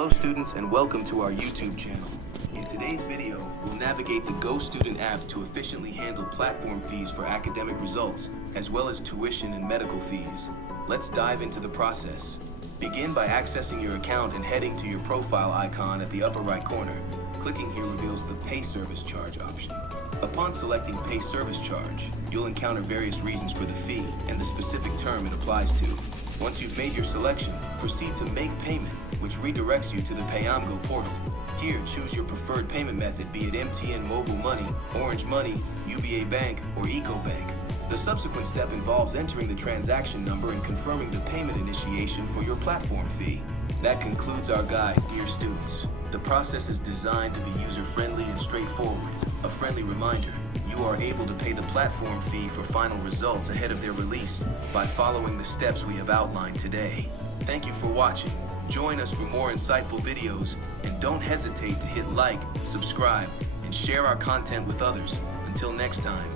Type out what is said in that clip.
Hello students and welcome to our YouTube channel. In today's video, we'll navigate the Go Student app to efficiently handle platform fees for academic results, as well as tuition and medical fees. Let's dive into the process. Begin by accessing your account and heading to your profile icon at the upper right corner. Clicking here reveals the Pay Service Charge option. Upon selecting Pay Service Charge, you'll encounter various reasons for the fee and the specific term it applies to. Once you've made your selection, proceed to Make Payment, which redirects you to the PayAmGo portal. Here, choose your preferred payment method, be it MTN Mobile Money, Orange Money, UBA Bank, or EcoBank. The subsequent step involves entering the transaction number and confirming the payment initiation for your platform fee. That concludes our guide, dear students. The process is designed to be user-friendly and straightforward. A friendly reminder, you are able to pay the platform fee for final results ahead of their release by following the steps we have outlined today. Thank you for watching. Join us for more insightful videos, and don't hesitate to hit like, subscribe, and share our content with others. Until next time.